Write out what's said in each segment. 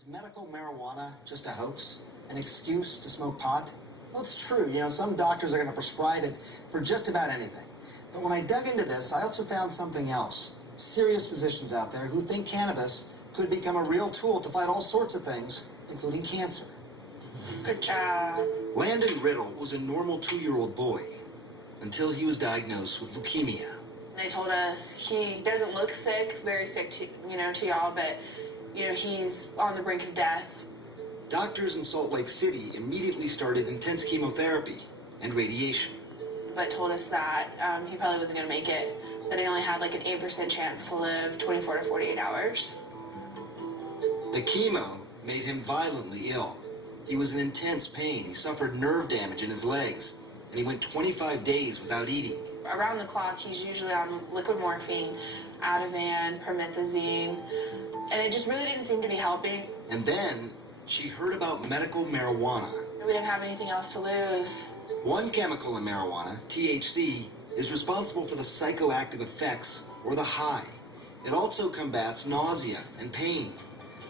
Is medical marijuana just a hoax? An excuse to smoke pot? Well, it's true. You know, some doctors are going to prescribe it for just about anything. But when I dug into this, I also found something else. Serious physicians out there who think cannabis could become a real tool to fight all sorts of things, including cancer. Good job. Landon Riddle was a normal 2-year-old boy until he was diagnosed with leukemia. They told us he doesn't look sick, very sick to y'all, but he's on the brink of death. Doctors in Salt Lake City immediately started intense chemotherapy and radiation. But told us that he probably wasn't going to make it, that he only had like an 8% chance to live 24 to 48 hours. The chemo made him violently ill. He was in intense pain. He suffered nerve damage in his legs, and he went 25 days without eating. Around the clock, he's usually on liquid morphine, Ativan, promethazine, and it just really didn't seem to be helping. And then she heard about medical marijuana. We didn't have anything else to lose. One chemical in marijuana, THC, is responsible for the psychoactive effects, or the high. It also combats nausea and pain.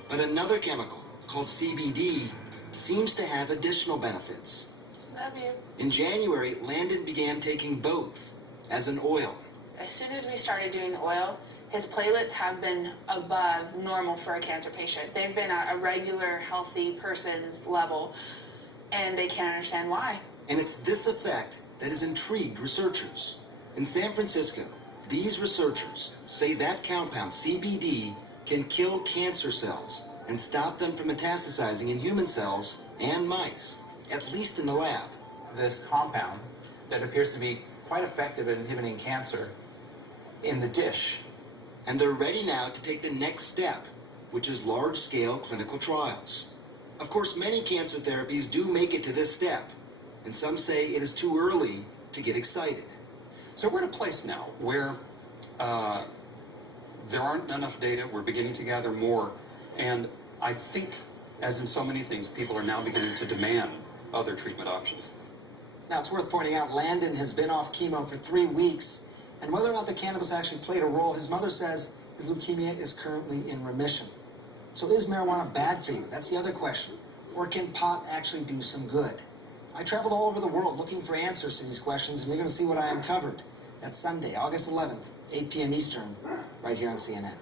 But another chemical, called CBD, seems to have additional benefits. Love you. In January, Landon began taking both as an oil. As soon as we started doing the oil, his platelets have been above normal for a cancer patient. They've been at a regular, healthy person's level, and they can't understand why. And it's this effect that has intrigued researchers. In San Francisco, these researchers say that compound, CBD, can kill cancer cells and stop them from metastasizing in human cells and mice, at least in the lab. This compound that appears to be quite effective at inhibiting cancer in the dish. And they're ready now to take the next step, which is large-scale clinical trials. Of course, many cancer therapies do make it to this step, and some say it is too early to get excited. So we're at a place now where there aren't enough data. We're beginning to gather more, and I think, as in so many things, people are now beginning to demand other treatment options. Now, it's worth pointing out, Landon has been off chemo for 3 weeks, and whether or not the cannabis actually played a role, his mother says his leukemia is currently in remission. So is marijuana bad for you? That's the other question. Or can pot actually do some good? I traveled all over the world looking for answers to these questions, and you're going to see what I uncovered. That's Sunday, August 11th, 8 p.m. Eastern, right here on CNN.